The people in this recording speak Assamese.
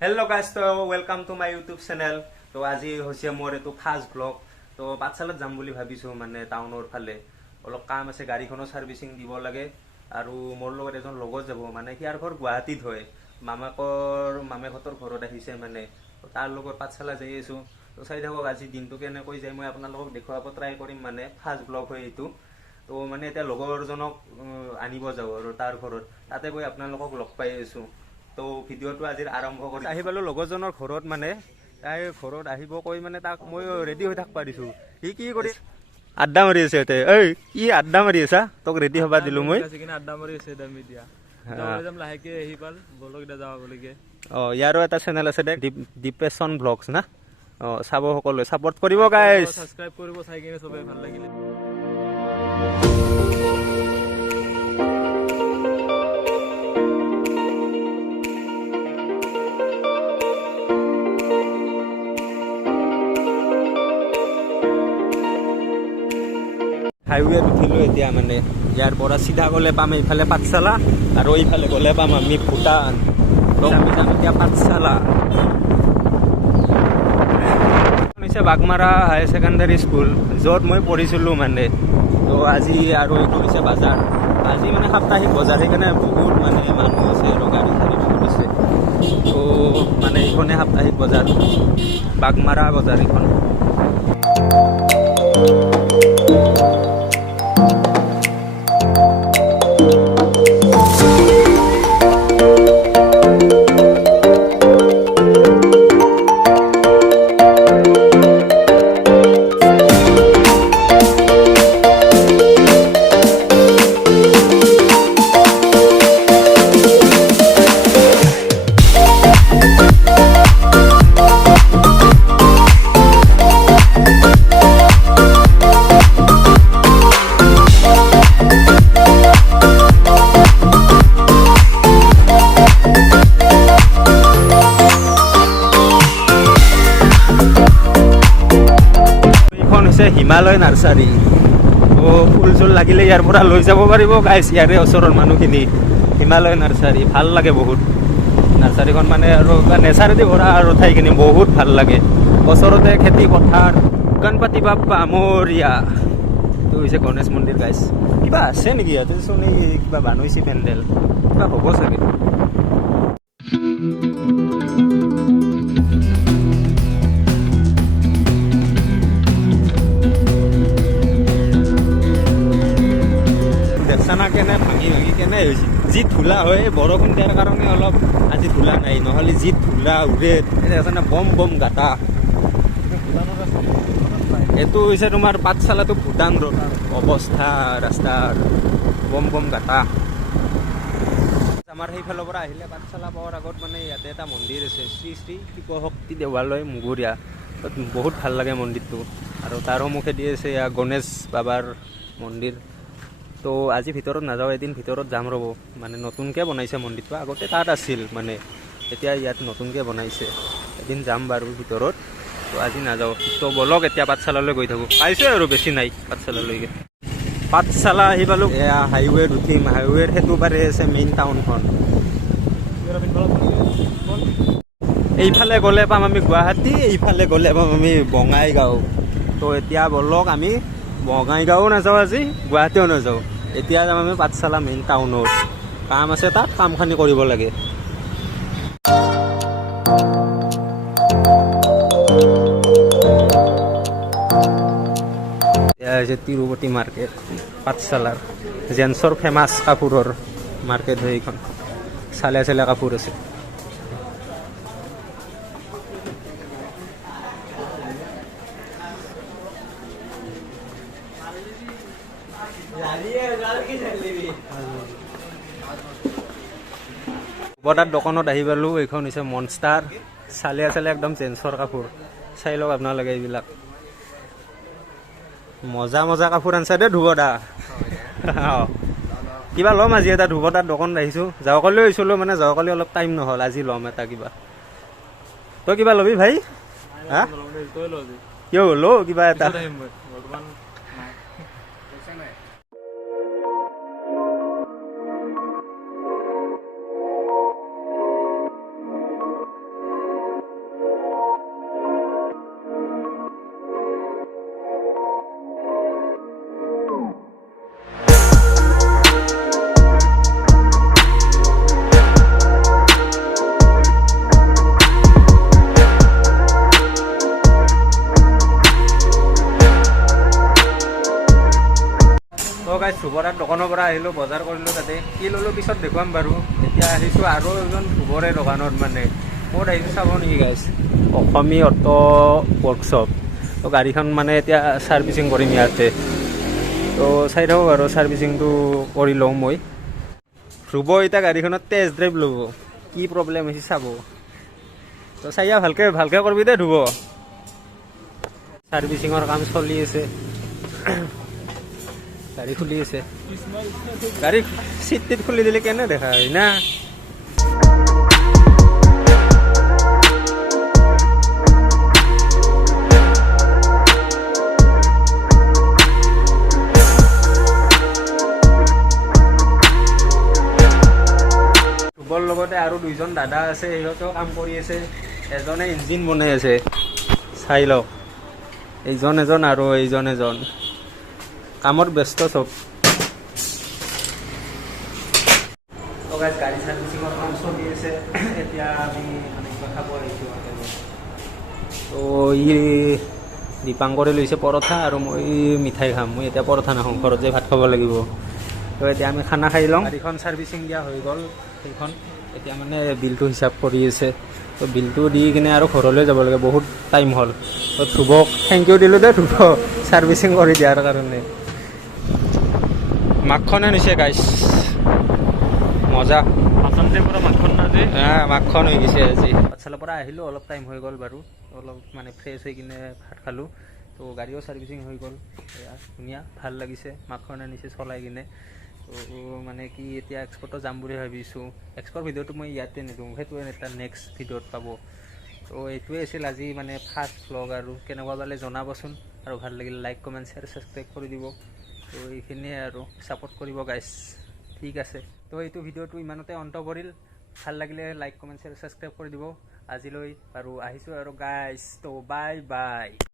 हेलो गाइस, तो welcome to my YouTube channel. तो আজি হৈছে মোৰ এইটো ফাৰ্ষ্ট ব্লগ। তো পাঠশালাত যাম বুলি ভাবিছোঁ, মানে টাউনৰ ফালে অলপ কাম আছে, গাড়ীখনৰ ছাৰ্ভিচিং দিব লাগে। আৰু মোৰ লগত এজন লগত যাব, মানে সিয়াৰ ঘৰ গুৱাহাটীত হয়, মামেকহঁতৰ ঘৰত আহিছে, মানে তাৰ লগত পাঠশালা যাই আছোঁ। তো চাই থাকক আজি দিনটো কেনেকৈ যায়, মই আপোনালোকক দেখুৱাব ট্ৰাই কৰিম, মানে ফাৰ্ষ্ট ব্লগ হয় এইটো। তো মানে এতিয়া লগৰজনক আনিব যাওঁ আৰু তাৰ ঘৰত, তাতে গৈ আপোনালোকক লগ পাই আছোঁ। তো ভিডিঅ'টো আজিৰ আৰম্ভ কৰি আহি পালোঁ লগৰজনৰ ঘৰত, মানে তাই ঘৰত আহিব কৈ মানে তাক মই ৰেডি হৈ থাকবা দিছোঁ। সি কি কৰি আড্ডা মাৰি আছে ইয়াতে। ঐ কি আড্ডা মাৰি আছা? তোক ৰেডি হ'বা দিলোঁ মই। আড্ডা মাৰি আছে এতিয়া লাহেকে আহি পাল বলক এতিয়া যাব বুলিকে। অঁ, ইয়াৰো এটা চেনেল আছে দে, ডিপ্ৰেশ্যন ব্লগছ না। অঁ, চাব সকলোৱে, ছাপৰ্ট কৰিব গাইজ। ছাবস্ক্ৰাইব কৰিব, চাই কিনে চবে ভাল লাগিলে। হাইৱেত উঠিলোঁ এতিয়া, মানে ইয়াৰ পৰা চিধা গ'লে পাম এইফালে পাঠশালা, আৰু এইফালে গ'লে পাম আমি ভূটান। তো আমি যাম এতিয়া পাঠশালা। হৈছে বাগমাৰা হায়াৰ ছেকেণ্ডাৰী স্কুল, য'ত মই পঢ়িছিলোঁ মানে। তো আজি আৰু এইটো হৈছে বাজাৰ। আজি মানে সাপ্তাহিক বজাৰ, সেইকাৰণে বহুত মানে মানুহ আছে আৰু গাড়ী চাড়ী বহুত আছে। তো মানে এইখনে সাপ্তাহিক বজাৰ, বাগমাৰা বজাৰ এইখন। হিমালয় নাৰ্চাৰী। তো ফুল চুল লাগিলে ইয়াৰ পৰা লৈ যাব পাৰিব গাইছ, ইয়াৰে ওচৰৰ মানুহখিনি। হিমালয় নাৰ্চাৰী ভাল লাগে বহুত নাৰ্চাৰীখন, মানে আৰু নেচাৰেদি ভৰা আৰু ঠাইখিনি বহুত ভাল লাগে। ওচৰতে খেতি পথাৰ, গণপতি বাপ্পা মৰিয়া। তো হৈছে গণেশ মন্দিৰ গাইছ। কিবা আছে নেকি ইয়াতে? চোন কিবা বানৈছে পেণ্ডেল, কিবা হ'ব চাগে। দেখছানা কেনে ভাঙি ভাঙি কেনে হৈছে, যি ধূলা হয় বৰষুণ দিয়াৰ কাৰণে অলপ আজি ধূলা নাই, নহ'লে যি ধূলা উৰে। দেখছানা বম বম গাটা। এইটো হৈছে তোমাৰ পাঠশালাটো ভূটান ৰোড, অৱস্থা ৰাস্তাৰ বম বম গাটা। আমাৰ সেইফালৰ পৰা আহিলে পাঠশালা পোৱাৰ আগত মানে ইয়াতে এটা মন্দিৰ আছে, শ্ৰী শ্ৰী শিৱশক্তি দেৱালয় মুগুৰীয়া। বহুত ভাল লাগে মন্দিৰটো, আৰু তাৰো মুখেদি আছে এয়া গণেশ বাবাৰ মন্দিৰ। তো আজি ভিতৰত নাযাওঁ, এদিন ভিতৰত যাম ৰ'ব, মানে নতুনকৈ বনাইছে মন্দিৰটো, আগতে তাত আছিল, মানে এতিয়া ইয়াত নতুনকৈ বনাইছে। এদিন যাম বাৰু ভিতৰত, তো আজি নাযাওঁ। তো বলক এতিয়া পাঠশালালৈ গৈ থাকোঁ, পাইছোঁ আৰু বেছি নাই পাঠশালালৈকে। পাঠশালা আহি পালোঁ, এয়া হাইৱেত উঠিম, হাইৱেৰ সেইটো পাৰে আছে মেইন টাউনখন। এইফালে গ'লে পাম আমি গুৱাহাটী, এইফালে গ'লে পাম আমি বঙাইগাঁও। তো এতিয়া বলক আমি বঙাইগাঁও নাযাওঁ, আজি গুৱাহাটীও নাযাওঁ, এতিয়া যাম আমি পাঠশালা মেইন টাউনত। কাম আছে তাত, কামখিনি কৰিব লাগে। এয়া হৈছে তিৰুপতি মাৰ্কেট, পাঠশালাৰ জেন্সৰ ফেমাছ কাপোৰৰ মাৰ্কেট হয় এইখন। চালে চালে কাপোৰ আছে। বটাৰ দোকানত আহি পালোঁ, এইখন হৈছে মনষ্টাৰ। চালে চালে একদম জেন্সৰ কাপোৰ, চাই লওক আপোনালোকে এইবিলাক। মজা মজা কাপোৰ আনছা দেই ধ্ৰুৱদা। কিবা ল'ম আজি, এটা ধ্ৰুৱদাৰ দোকানত আহিছোঁ। যোৱাকালিও আহিছিলোঁ, মানে যোৱাকালি অলপ টাইম নহ'ল, আজি ল'ম এটা কিবা। তই কিবা ল'বি ভাই? হা কিয় ল কিবা এটা। ধুবৰাৰ দোকানৰ পৰা আহিলোঁ, বজাৰ কৰিলোঁ তাতে, কি ল'লোঁ পিছত দেখুৱাম বাৰু। এতিয়া আহিছোঁ আৰু এজন ধুবৰে দোকানত, মানে ক'ত আহিছোঁ চাব নেকি গাইছ, অসমী অটো ৱৰ্কশ্বপ। তো গাড়ীখন মানে এতিয়া ছাৰ্ভিচিং কৰিম ইয়াতে, তো চাই থাকোঁ আৰু ছাৰ্ভিচিংটো কৰি লওঁ মই। ধ্ৰুৱ এতিয়া গাড়ীখনত টেষ্ট ড্ৰাইভ ল'ব, কি প্ৰব্লেম হৈছে চাব। তো চাইয়া ভালকৈ কৰিবি দে ধ্ৰুৱ। ছাৰ্ভিচিঙৰ কাম চলি আছে, গাড়ী খুলি আছে, গাড়ী চিট টিট খুলি দিলে কেনে দেখা হয় না। ধ্ৰুৱৰ লগতে আৰু দুইজন দাদা আছে, সিহঁতেও কাম কৰি আছে। এজনে ইঞ্জিন বনাই আছে, চাই লওক, এইজন এজন আৰু এইজন এজন কামত ব্যস্ত চব। তো গাইজ গাড়ী ছাৰ্ভিচিঙৰ কাম চলি আছে। এতিয়া আমি মানে কিবা খাব আহিছোঁ। তো ই দীপাংকৰে লৈছে পৰঠা আৰু মই মিঠাই খাম। মই এতিয়া পৰঠা নাখাওঁ, ঘৰত যাই ভাত খাব লাগিব। তো এতিয়া আমি খানা খাই লওঁ। গাড়ীখন ছাৰ্ভিচিং দিয়া হৈ গ'ল সেইখন, এতিয়া মানে বিলটো হিচাপ কৰি আছে। তো বিলটো দি কিনে আৰু ঘৰলৈ যাব লাগে, বহুত টাইম হ'ল। তো ধ্ৰুৱক থেংক ইউ দিলোঁ দে ধ্ৰুৱ, ছাৰ্ভিচিং কৰি দিয়াৰ কাৰণে। মাখন আনিছে গাইছ, মজা। আচলতে পুৰা মাখন নাজে, মাখন হৈ গৈছে আজি। পাঠশালাৰ পৰা আহিলোঁ, অলপ টাইম হৈ গ'ল বাৰু, অলপ মানে ফ্ৰেছ হৈ কিনে ভাত খালোঁ। তো গাড়ীও ছাৰ্ভিচিং হৈ গ'ল, ধুনীয়া, ভাল লাগিছে। মাখন আনিছে চলাই কিনে। তো মানে কি এতিয়া এক্সপৰ্টত যাম বুলি ভাবিছোঁ। এক্সপৰ্ট ভিডিঅ'টো মই ইয়াতে নিদিওঁ, সেইটোৱে এটা নেক্সট ভিডিঅ'ত পাব। তো এইটোৱে আছিল আজি মানে ফাৰ্ষ্ট ভ্লগ, আৰু কেনেকুৱা পালে জনাবচোন। আৰু ভাল লাগিলে লাইক কমেণ্ট শ্বেয়াৰ ছাবস্ক্ৰাইব কৰি দিব। তো এইখিনিয়ে আৰু ছাপোৰ্ট কৰিব গাইছ, ঠিক আছে। তো এইটো ভিডিঅ'টো ইমানতে অন্ত পৰিল। ভাল লাগিলে লাইক কমেণ্ট শ্বেয়াৰ ছাবস্ক্ৰাইব কৰি দিব আজিলৈ। আৰু আহিছোঁ আৰু গাইছ, তো বাই বাই।